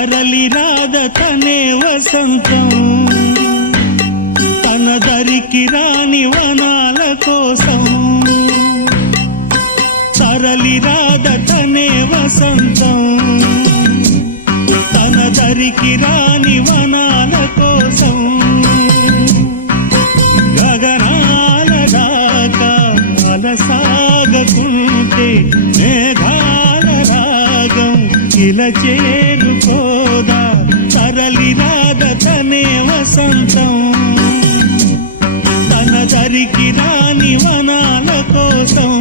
తరలి రాద తనే వసంతం తన దరికి రాని వనాల కోసం తరలి రాద తనే వసంతం తన దరికి రాని వనాల కోసం గగనాల దాకా అలసాగకుంటే మేఘాల రాగం ఇలా చేరుకోదా తరలి రాద తనే వసంతం తన దరికి రాని వనాల కోసం